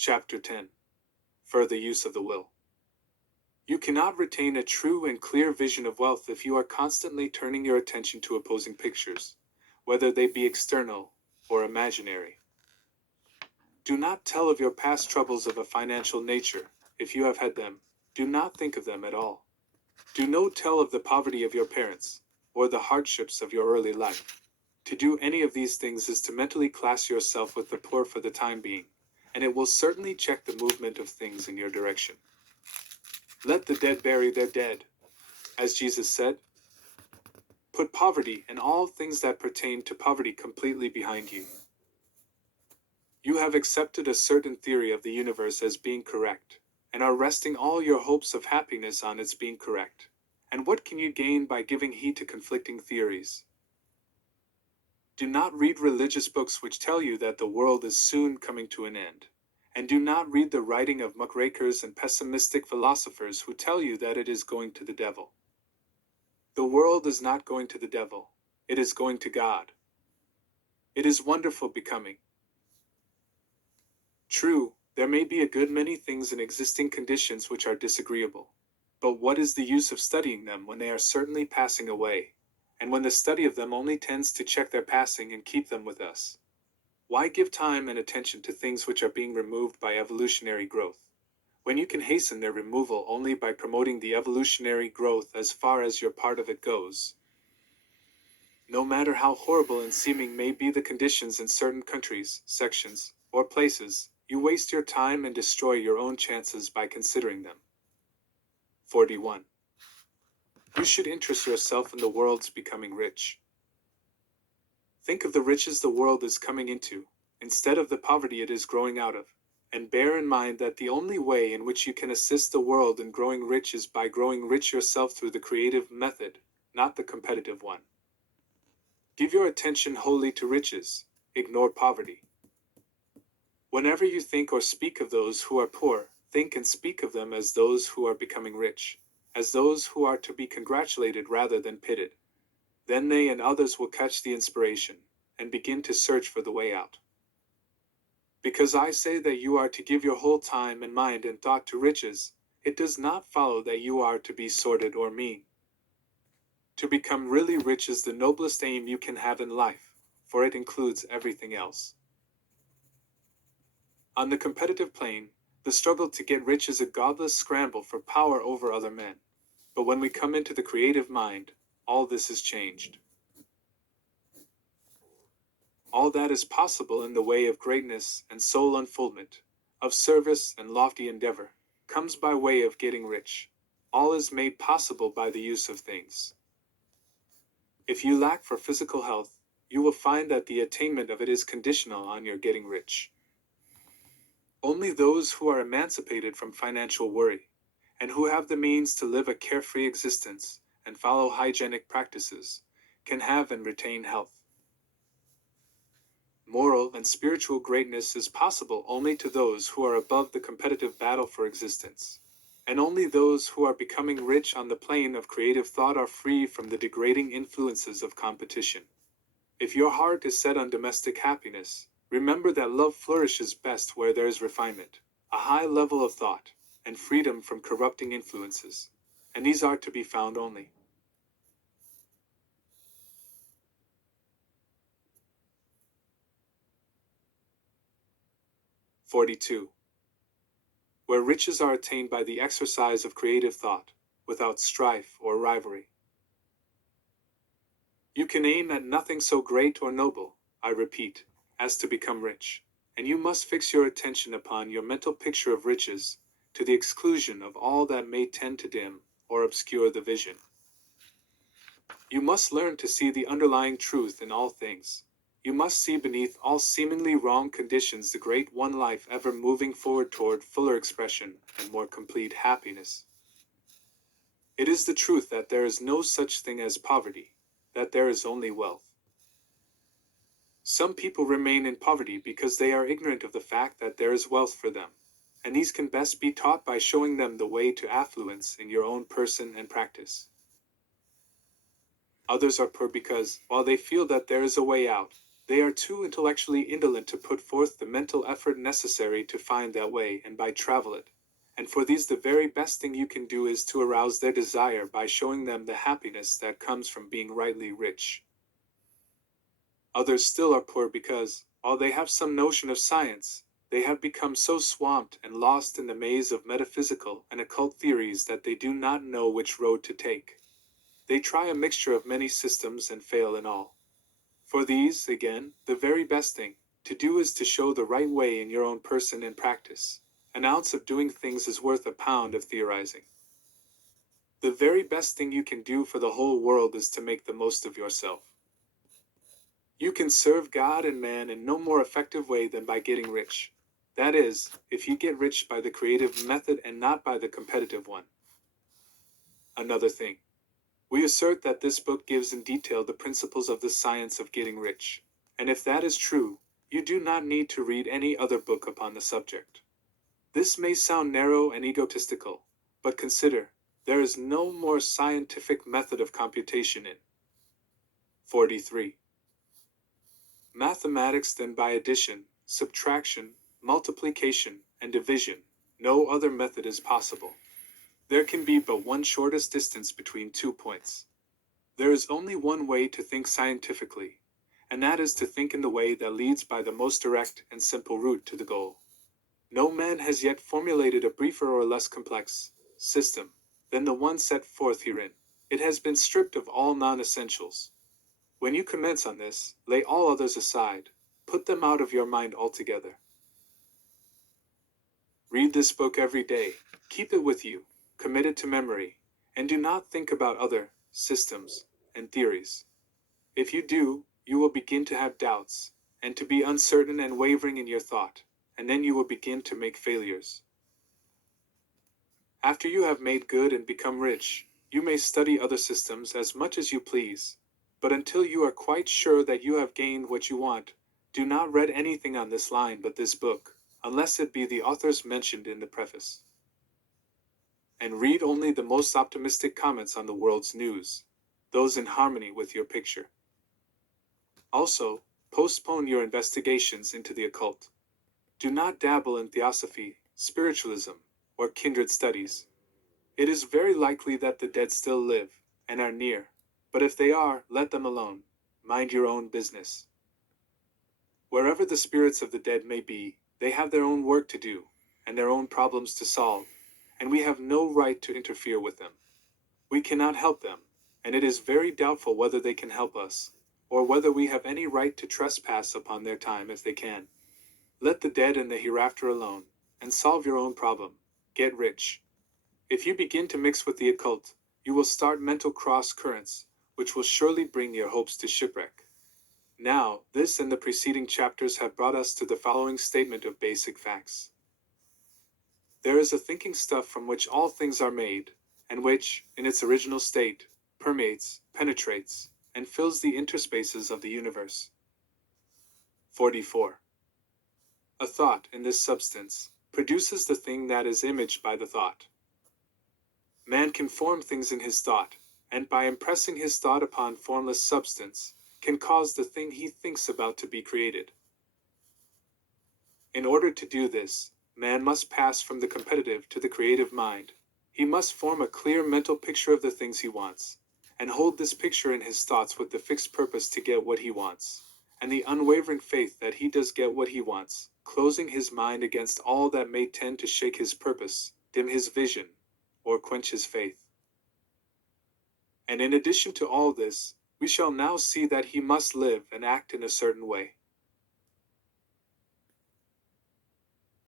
Chapter 10. Further use of the will. You cannot retain a true and clear vision of wealth if you are constantly turning your attention to opposing pictures, whether they be external or imaginary. Do not tell of your past troubles of a financial nature, if you have had them. Do not think of them at all. Do not tell of the poverty of your parents, or the hardships of your early life. To do any of these things is to mentally class yourself with the poor for the time being, and it will certainly check the movement of things in your direction. Let the dead bury their dead, as Jesus said. Put poverty and all things that pertain to poverty completely behind you. You have accepted a certain theory of the universe as being correct, and are resting all your hopes of happiness on its being correct. And what can you gain by giving heed to conflicting theories? Do not read religious books which tell you that the world is soon coming to an end. And do not read the writing of muckrakers and pessimistic philosophers who tell you that it is going to the devil. The world is not going to the devil. It is going to God. It is wonderful becoming. True, there may be a good many things in existing conditions which are disagreeable. But what is the use of studying them when they are certainly passing away, and when the study of them only tends to check their passing and keep them with us? Why give time and attention to things which are being removed by evolutionary growth, when you can hasten their removal only by promoting the evolutionary growth as far as your part of it goes? No matter how horrible and seeming may be the conditions in certain countries, sections, or places, you waste your time and destroy your own chances by considering them. 41. You should interest yourself in the world's becoming rich. Think of the riches the world is coming into, instead of the poverty it is growing out of, and bear in mind that the only way in which you can assist the world in growing rich is by growing rich yourself through the creative method, not the competitive one. Give your attention wholly to riches, ignore poverty. Whenever you think or speak of those who are poor, think and speak of them as those who are becoming rich, as those who are to be congratulated rather than pitied. Then they and others will catch the inspiration, and begin to search for the way out. Because I say that you are to give your whole time and mind and thought to riches, it does not follow that you are to be sordid or mean. To become really rich is the noblest aim you can have in life, for it includes everything else. On the competitive plane, the struggle to get rich is a godless scramble for power over other men. But when we come into the creative mind, all this is changed. All that is possible in the way of greatness and soul unfoldment, of service and lofty endeavor, comes by way of getting rich. All is made possible by the use of things. If you lack for physical health, you will find that the attainment of it is conditional on your getting rich. Only those who are emancipated from financial worry, and who have the means to live a carefree existence and follow hygienic practices, can have and retain health. Moral and spiritual greatness is possible only to those who are above the competitive battle for existence, and only those who are becoming rich on the plane of creative thought are free from the degrading influences of competition. If your heart is set on domestic happiness, remember that love flourishes best where there is refinement, a high level of thought, and freedom from corrupting influences, and these are to be found only. (42) Where riches are attained by the exercise of creative thought, without strife or rivalry. You can aim at nothing so great or noble, I repeat, as to become rich, and you must fix your attention upon your mental picture of riches, to the exclusion of all that may tend to dim or obscure the vision. You must learn to see the underlying truth in all things. You must see beneath all seemingly wrong conditions the great one life ever moving forward toward fuller expression and more complete happiness. It is the truth that there is no such thing as poverty, that there is only wealth. Some people remain in poverty because they are ignorant of the fact that there is wealth for them, and these can best be taught by showing them the way to affluence in your own person and practice. Others are poor because, while they feel that there is a way out, They are too intellectually indolent to put forth the mental effort necessary to find that way and by travel it. And for these the very best thing you can do is to arouse their desire by showing them the happiness that comes from being rightly rich. Others still are poor because, while they have some notion of science, they have become so swamped and lost in the maze of metaphysical and occult theories that they do not know which road to take. They try a mixture of many systems and fail in all. For these, again, the very best thing to do is to show the right way in your own person and practice. An ounce of doing things is worth a pound of theorizing. The very best thing you can do for the whole world is to make the most of yourself. You can serve God and man in no more effective way than by getting rich. That is, if you get rich by the creative method and not by the competitive one. Another thing. We assert that this book gives in detail the principles of the science of getting rich. And if that is true, you do not need to read any other book upon the subject. This may sound narrow and egotistical, but consider, there is no more scientific method of computation in 43. Mathematics than by addition, subtraction, multiplication, and division. No other method is possible. There can be but one shortest distance between 2 points. There is only one way to think scientifically, and that is to think in the way that leads by the most direct and simple route to the goal. No man has yet formulated a briefer or less complex system than the one set forth herein. It has been stripped of all non-essentials. When you commence on this, lay all others aside, put them out of your mind altogether. Read this book every day, keep it with you, commit it to memory, and do not think about other systems and theories. If you do, you will begin to have doubts, and to be uncertain and wavering in your thought, and then you will begin to make failures. After you have made good and become rich, you may study other systems as much as you please, but until you are quite sure that you have gained what you want, do not read anything on this line but this book, unless it be the authors mentioned in the preface. And read only the most optimistic comments on the world's news, those in harmony with your picture. Also, postpone your investigations into the occult. Do not dabble in theosophy, spiritualism, or kindred studies. It is very likely that the dead still live, and are near, but if they are, let them alone. Mind your own business. Wherever the spirits of the dead may be, they have their own work to do, and their own problems to solve, and we have no right to interfere with them. We cannot help them, and it is very doubtful whether they can help us, or whether we have any right to trespass upon their time if they can. Let the dead and the hereafter alone, and solve your own problem. Get rich. If you begin to mix with the occult, you will start mental cross currents, which will surely bring your hopes to shipwreck. Now, this and the preceding chapters have brought us to the following statement of basic facts. There is a thinking stuff from which all things are made, and which, in its original state, permeates, penetrates, and fills the interspaces of the universe. 44. A thought, in this substance, produces the thing that is imaged by the thought. Man can form things in his thought, and by impressing his thought upon formless substance, can cause the thing he thinks about to be created. In order to do this, man must pass from the competitive to the creative mind. He must form a clear mental picture of the things he wants, and hold this picture in his thoughts with the fixed purpose to get what he wants, and the unwavering faith that he does get what he wants, closing his mind against all that may tend to shake his purpose, dim his vision, or quench his faith. And in addition to all this, we shall now see that he must live and act in a certain way.